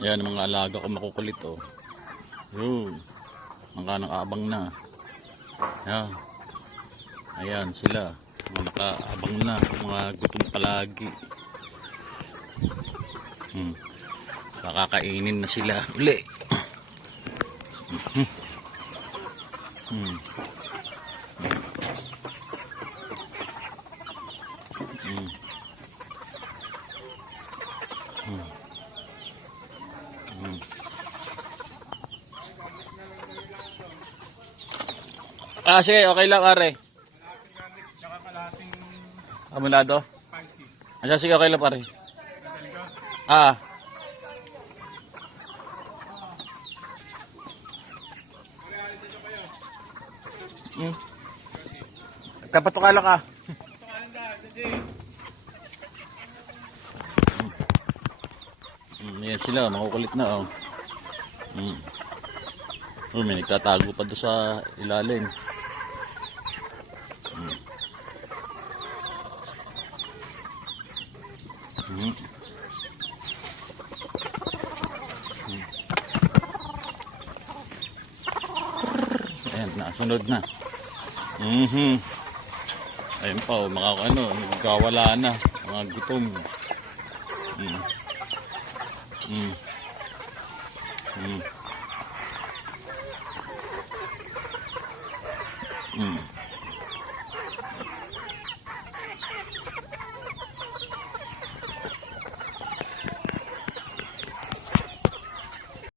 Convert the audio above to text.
Ayan mga alaga ko makukulit oh. Yun. Mga nakaabang na. Ayan. Ayan sila. Mga nakaabang na. Mga gutom palagi. Nakakainin na sila uli. Ah, sige, okay lang, are. Amulado? Asa, sige, okay lang, pare. Ah. Kapatukala ka. Yan sila, makukulit na, oh. Oh, may nagtatago pa doon sa ilalim. Ayan, nasunod na. Ayun pa, oh, nagkawala na. Mga gutom. Mm.